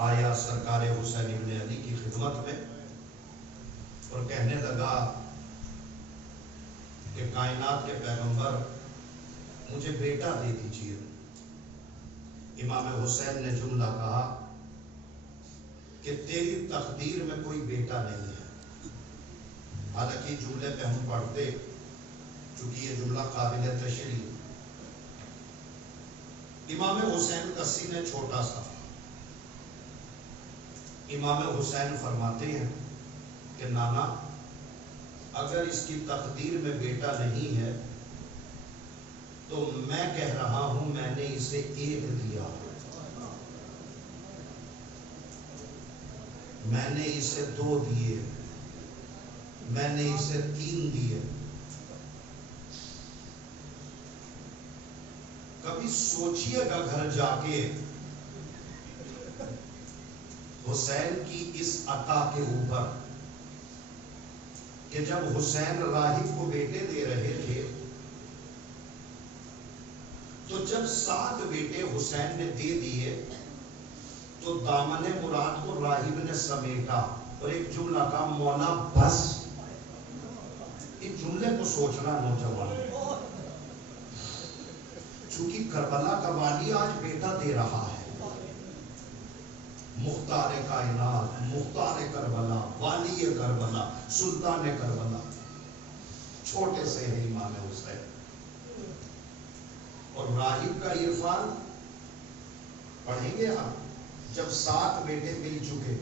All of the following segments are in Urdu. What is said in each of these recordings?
آیا سرکار حسین ابن علی کی خدمت میں اور کہنے لگا کہ کائنات کے پیغمبر مجھے بیٹا دے دیجیے۔ امام حسین نے جملہ کہا کہ تیری تقدیر میں کوئی بیٹا نہیں ہے۔ حالانکہ جملے پہ ہم پڑھتے چونکہ یہ جملہ قابل تشریح، امام حسین کا سینہ چھوٹا سا، امام حسین فرماتے ہیں کہ نانا اگر اس کی تقدیر میں بیٹا نہیں ہے تو میں کہہ رہا ہوں میں نے اسے ایک دیا، میں نے اسے 2 دیے، میں نے اسے 3 دیے۔ کبھی سوچئے گا گھر جا کے حسین کی اس عطا کے اوپر کہ جب حسین راہب کو بیٹے دے رہے تھے تو جب 7 بیٹے حسین نے دے دیے تو دامن مراد کو راہب نے سمیٹا اور ایک جملہ کا مولا بس۔ اس جملے کو سوچنا نوجوان، چونکہ کربلا کا والی آج بیٹا دے رہا ہے، مختار کائنات، مختار کربلا، والی کربلا، سلطان کربلا، چھوٹے سے ہے امام حسین۔ اور راہب کا عرفان پڑھیں گے ہم، جب 7 بیٹے مل چکے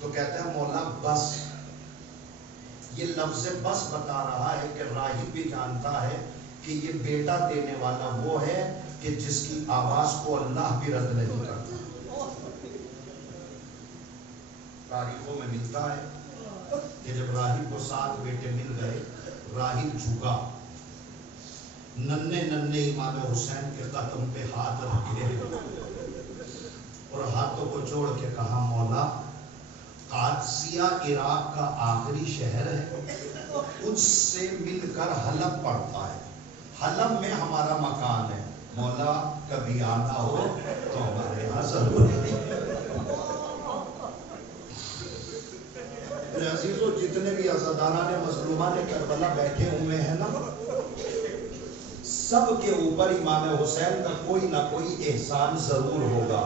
تو کہتے ہیں مولا بس۔ یہ لفظ بس بتا رہا ہے کہ راہب بھی جانتا ہے کہ یہ بیٹا دینے والا وہ ہے کہ جس کی آواز کو اللہ بھی رد نہیں کرتا۔ تاریخوں میں ملتا ہے کہ جب راہب کو 7 بیٹے مل گئے، راہب جھکا، ننھے امام حسین کے قدم پہ ہاتھ رکھے اور ہاتھوں کو جوڑ کے کہا مولا قادسیہ عراق کا آخری شہر ہے، اس سے مل کر حلب پڑتا ہے، حلب میں ہمارا مکان ہے، مولا کبھی آنا ہو تو ہمارے یہاں ضرور نہیں۔ عزیزو جتنے بھی عزاداران مظلومان کربلا بیٹھے ہوئے ہیں نا، سب کے اوپر امام حسین کا کوئی نہ کوئی احسان ضرور ہوگا۔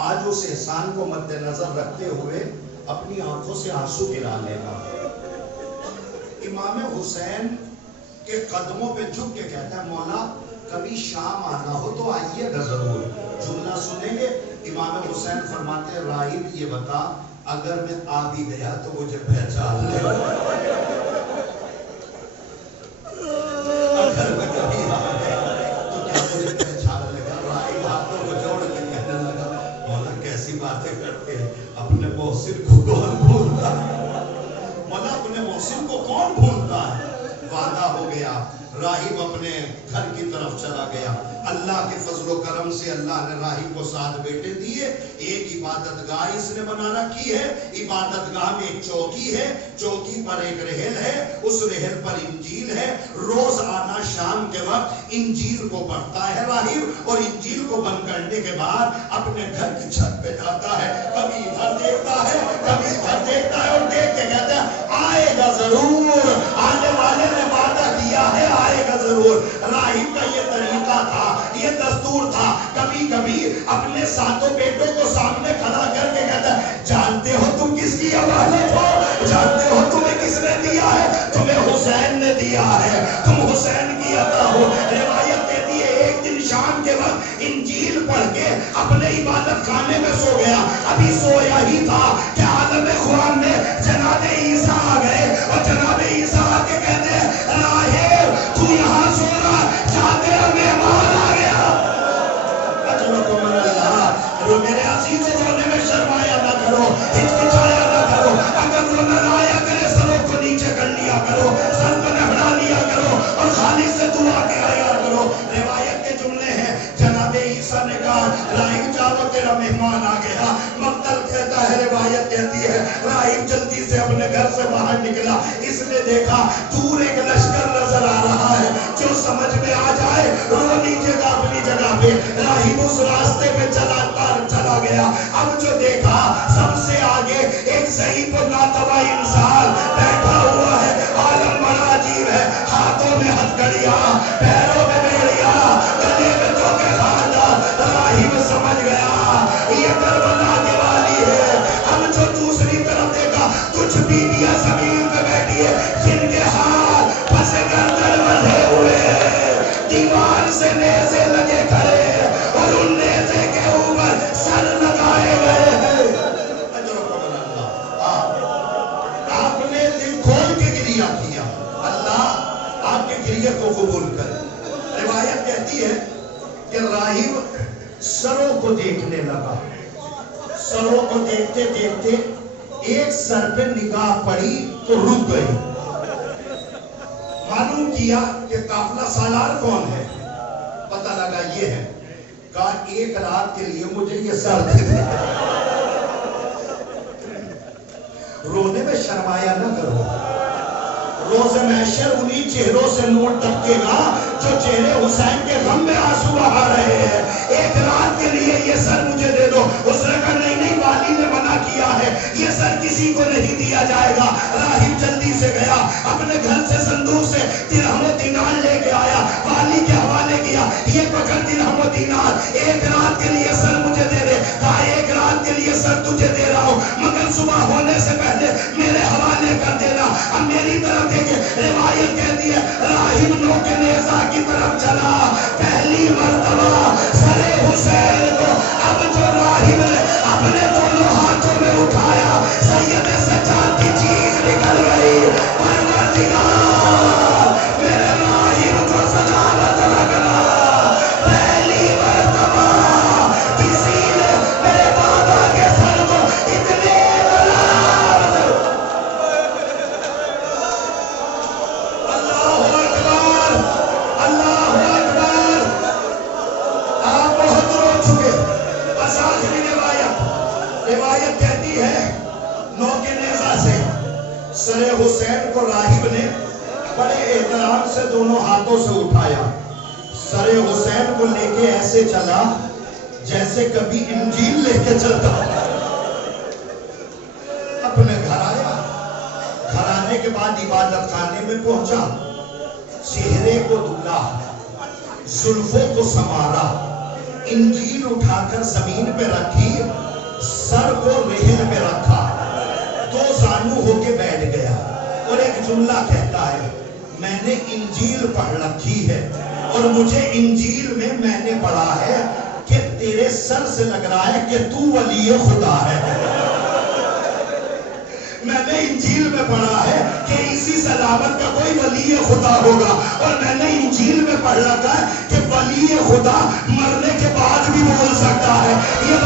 آج اس احسان کو مد نظر رکھتے ہوئے اپنی آنکھوں سے آنسو گرا لینا۔ امام حسین کے قدموں پہ جھک کے کہتا ہے مولا کبھی شام آنا ہو تو آئیے گا ضرور۔ جملہ سنیں گے، امام حسین فرماتے ہیں راہب یہ بتا اگر میں آ بھی گیا تو مجھے پہچان لے، اگر میں کبھی آ گیا تو کیا مجھے پہچان لے گا؟ راہب ہاتھوں کو جوڑ کے کہنے لگا مولا کیسی باتیں کرتے ہیں، اپنے محسن کو کون بھولتا ہے؟ مولا اپنے محسن کو کون بھولتا ہے؟ وعدہ ہو گیا، راہب اپنے گھر کی طرف چلا گیا۔ اللہ کے فضل و کرم سے اللہ نے راہب کو 7 بیٹے دیے۔ ایک عبادت گاہ اس نے بنا رکھی ہے، عبادت گاہ میں ایک چوکی ہے، چوکی پر ایک رحل ہے، اس رحل پر انجیل ہے۔ روز آنا شام کے وقت انجیل کو پڑھتا ہے راہب، اور انجیل کو بند کرنے کے بعد اپنے گھر کی چھت پہ جاتا ہے، کبھی ادھر دیکھتا ہے کبھی ادھر دیکھتا ہے اور دیکھ کے کہتا ہے آئے گا ضرور، آنے والے نے وعدہ کیا ہے آئے گا ضرور۔ راہب کا یہ طریقہ تھا، یہ دستور تھا، کبھی کبھی اپنے 7 بیٹوں کو سامنے کھڑا کر کے کہتا ہے جانتے ہو تم کس کی امانت ہو؟ جانتے ہو تمہیں کس نے دیا ہے؟ تمہیں حسین نے دیا ہے، تم حسین کی عطا ہو۔ روایت کہتی ہے ایک دن شام کے وقت انجیل پڑھ کے اپنے عبادت خانے میں سو گیا، ابھی سویا ہی تھا کہ عالم قرآن میں جناب عیسیٰ آ گئے، اور جناب عیسیٰ آ کے کہتے ہیں راہب تو یہاں سو رہا، جاتے مہمان آ گیا۔ جو میرے عزیز رونے میں شرمایا نہ کرو، ہچکچایا نہ کرو، اگر رونا نہ آیا کرے سروں کو نیچے کر لیا کرو، سر کو نہڑا لیا کرو اور خالص سے دعا کے آیا کرو۔ روایت کے جملے ہیں جناب عیسیٰ نے کہا راہب جاؤ تیرا مہمان آ گیا۔ مقتل کہتا ہے، روایت کہتی ہے راہب جلدی سے اپنے گھر سے باہر نکلا، اس نے دیکھا دور ایک لشکر نظر آ رہا ہے، جو سمجھ میں آ جائے وہ نیچے کا اپنی جگہ پہ۔ راہب اس راستے پہ چلا گیا، اب جو دیکھا سب سے آگے ایک ضعیف و ناتوا انسان بیٹھا ہوا ہے. عالم بڑا عجیب ہے. ہاتھوں میں ہتھکڑیاں، پیروں میں بیڑیاں، گلے میں چوکے خاندان. راہب سمجھ گیا یہ کربلا کے والی ہے. اب جو دوسری طرف دیکھا کچھ بیویاں زمین پہ بیٹھی ہے جن کے ہاتھ پھنسے گردن بندھے ہوئے ہیں، دیوار سے نیزے لگے کھڑے اور ان نیزے کے اوپر سر لگائے گئے ہیں. آپ نے دل کھول کے گریہ کیا، اللہ آپ کے گریہ کو قبول کرے. روایت کہتی ہے کہ راہب سروں کو دیکھنے لگا. سروں کو دیکھتے دیکھتے ایک سر پہ نگاہ پڑی تو رک گئی. معلوم کیا کہ قافلہ سالار کون ہے، پتہ لگا یہ ہے. کہا ایک رات کے لیے مجھے یہ سر دے دے. رونے میں شرمایا نہ کرو. روز محشر انہی چہروں سے نور ٹپکے گا جو چہرے حسین کے غم میں آنسو بہا رہے ہیں. ایک رات کے لیے یہ سر مجھے دے دو. اس نے کہا نہیں نہیں، والی نے منع کیا ہے، یہ سر کسی کو نہیں دیا جائے گا. راہب جلدی سے گیا، اپنے گھر سے صندوق سے درہم و دینار لے کے آیا، والی کے حوالے کیا. یہ پکڑ درہم و دینار، ایک رات کے لیے سر مجھے دے دے. کہا ایک رات کے لیے سر تجھے دے رہا ہوں، مگر صبح ہونے سے پہلے میرے حوالے کر دینا. اب میری طرف دیکھیں، روایت کہتی ہے راہب نوک نیزہ کی طرف چلا. پہلی مرتبہ سر حسین کو اب جو راہب نے اپنے دونوں ہاتھوں میں اٹھایا، سید سجاد کی چیز نکل گئی. پروردگار میرے راہب کو سلامت رکھنا. پہلی مرتبہ کسی نے میرے بابا کے سر کو اتنے اللہ اکبر، اللہ اکبر. آپ بہت رو چکے. بس آخری روایت کہتی ہے نوک نیزہ سے سر حسین کو راہب نے بڑے احترام سے دونوں ہاتھوں سے اٹھایا. سر حسین کو لے کے ایسے چلا جیسے کبھی انجیل لے کے چلتا. اپنے گھر آیا، گھر آنے کے بعد عبادت خانے میں پہنچا. چہرے کو دھلا، زلفوں کو سنوارا، انجیل اٹھا کر زمین پہ رکھی، سر کو رہن پہ رکھا، دو زانو ہو کے بیٹھ گیا اور ایک جملہ کہتا ہے میں نے انجیل پڑھ رکھی ہے اور مجھے انجیل میں نے پڑھا ہے کہ تیرے سر سے لگ رہا ہے کہ تو ولی خدا ہے. میں نے انجیل میں پڑھا ہے کہ اسی سلامت کا کوئی ولی خدا ہوگا، اور میں نے انجیل میں پڑھ رکھا ہے کہ ولی خدا مرنے کے بعد بھی بول سکتا ہے. یہ